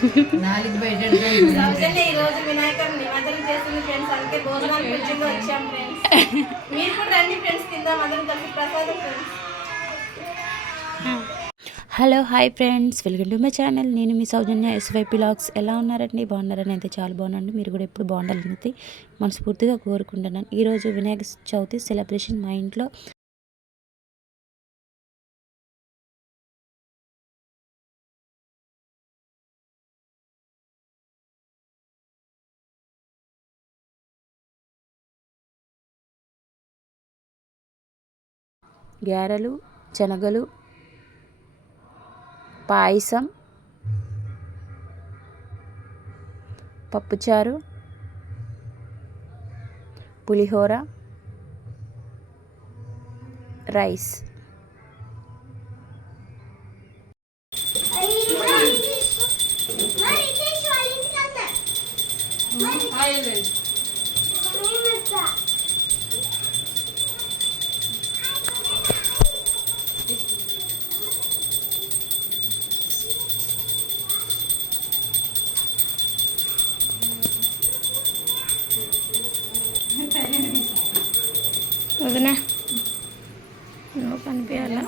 Hello hi friends, welcome to my channel. నేను మీ సౌజన్య ఎస్వైపీ vlogs. ఎలా ఉన్నారండి? బాగున్నారని అయితే చాలా బాగున్నాను. మీరు కూడా ఎప్పుడు బాగుండాలని అయితే మనస్ఫూర్తిగా కోరుకుంటున్నాను. ఈరోజు వినాయక చవితి సెలబ్రేషన్ మా ఇంట్లో గారెలు, శనగలు, పాయసం, పప్పుచారు, పులిహోర, రైస్. వదినా నువ్వు కనిపించాలా?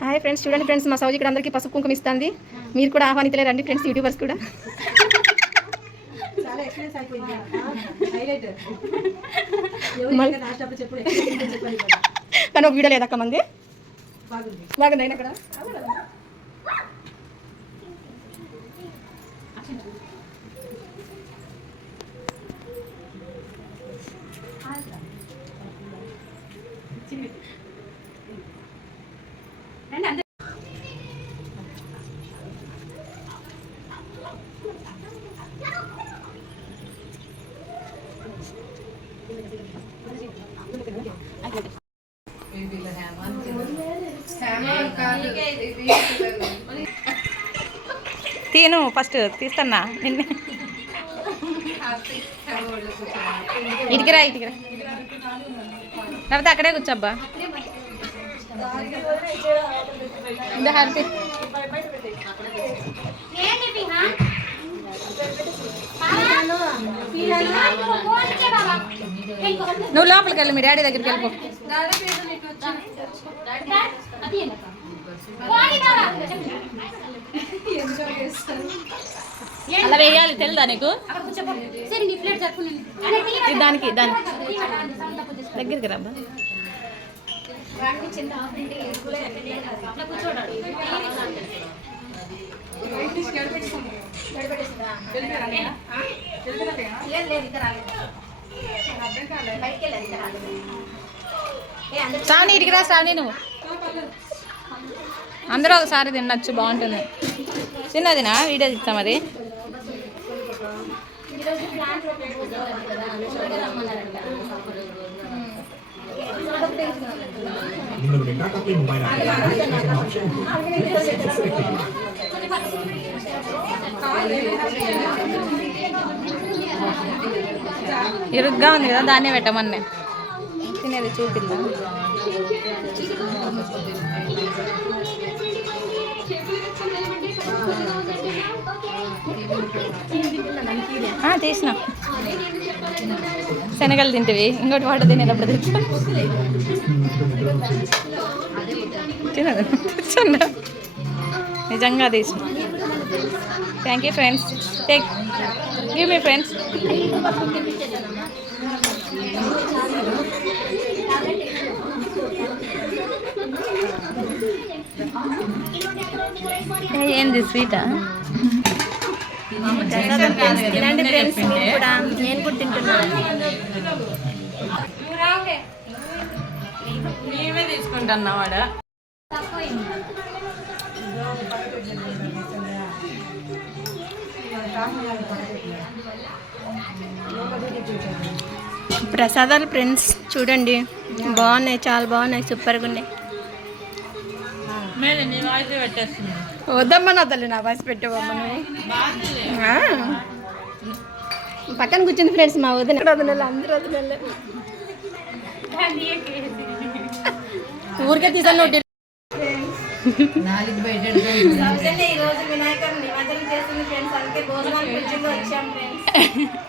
హాయ్ ఫ్రెండ్స్, చూడండి ఫ్రెండ్స్, మా సౌజీ ఇక్కడ అందరికీ పసుపు కుంకుమ ఇస్తుంది. మీరు కూడా ఆహ్వానితలే రండి ఫ్రెండ్స్, యూట్యూబర్స్ కూడా. కానీ ఒక వీడియో లేదక్క మంది బాగుంది అయినా అక్కడ. తీను ఫస్ట్ తీస్తున్నా నిన్న. ఇటుకిరా లేకపోతే అక్కడే కూర్చోబ్బా. ఇందా హారతి. నువ్వు లోపలికి వెళ్ళి మీ డాడీ దగ్గరికి వెళ్ళిపో. అలా వేయాలి, తెలుదా నీకు? దానికి దగ్గరికి రాబ్బా. శ్రావణి ఇటుకి రా. శ్రావణి నువ్వు అందరూ ఒకసారి తినచ్చు, బాగుంటుంది. చిన్నదినా వీడియో ఇస్తాం అది. ఇరుగ్గా ఉంది కదా, దాన్నే పెట్టమన్నా. తినేది చూపిల్లా. తీసిన శనగలు తింటివి, ఇంకోటి వాటర్ తినేటప్పుడు తినదు. నిజంగా తీసిన. Thank you friends. Take give me friends. ఏంది స్వీటా? తినండి ఫ్రెండ్స్, నేను కూడా తింటున్నాను. మేమే తీసుకుంటున్నా వాడ. ప్రసాదాలు ఫ్రెండ్స్ చూడండి, బాగున్నాయి, చాలా బాగున్నాయి, సూపర్గా ఉన్నాయి. వద్దమ్మా నా తల్లి, నా వాయిస్ పెట్టేవమ్మా నువ్వు. పక్కన కూర్చుంది ఫ్రెండ్స్ మా వదిన. వదినలు అందరూ వదినలు ఊరికే తీసాను. ఈరోజు వినాయకుడు నిమజ్జనం చేస్తుంది ఫ్రెండ్స్, అందుకే భోజనాలు పిలిచిందో వచ్చాం ఫ్రెండ్స్.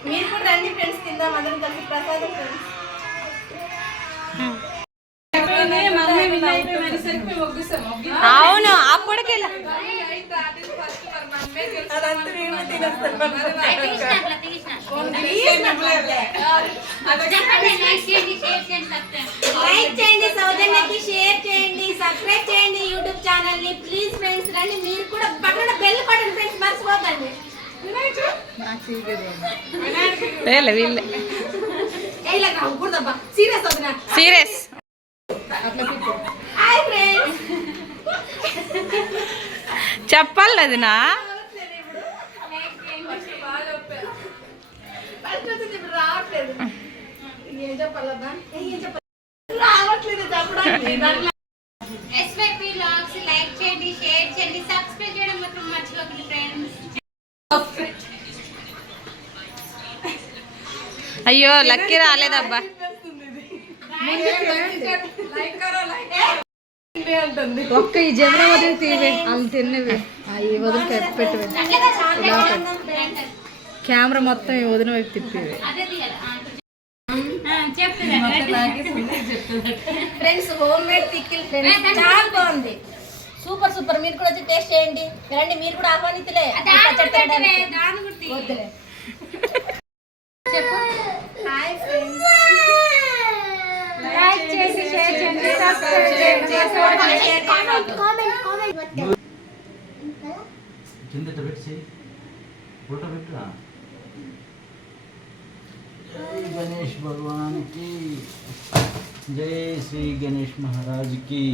మీరు కూడా రండి ఫ్రెండ్స్, తిందాం అందరం కలిసి ప్రసాదం ఫ్రెండ్స్. అవును అప్పటికి లైక్ చేయండి, సౌజన్యకి షేర్ చేయండి, సబ్స్క్రైబ్ చేయండి యూట్యూబ్ ఛానల్ ని ప్లీజ్ ఫ్రెండ్స్. రండి మీరు కూడా, పక్కన బెల్ కొట్టండి ఫ్రెండ్స్, మర్చిపోకండి. సీరియస్ చెప్పాలి అది నా ఎస్వైపీ వ్లాగ్స్ లైక్ చేయండి, షేర్ చేయండి, సబ్స్క్రైబ్ చేయడం మాత్రం మర్చిపోకండి ఫ్రెండ్స్. అయ్యో లక్కీ రాలేదబ్బా. ఒక్క ఈ జమున వదిలి తీవే, వాళ్ళు తిన్నవి ఈ వదిలి పెట్టవే, కెమెరా మొత్తం ఈ వదిన వైపు తిప్పేవి. Friends home made pickle friends, చాలా బాగుంది, సూపర్ సూపర్. మీరు కూడా వచ్చి టేస్ట్ చేయండి. రండి మీరు కూడా ఆహ్వానితులే. వద్దులే. హాయ్ ఫ్రెండ్స్, లైక్ చేసి షేర్ చేయండి, సబ్స్క్రైబ్ చేయండి, కామెంట్ కింద పెట్టి ఫోటో పెట్టు. जय गणेश भगवान की जय, श्री गणेश महाराज की।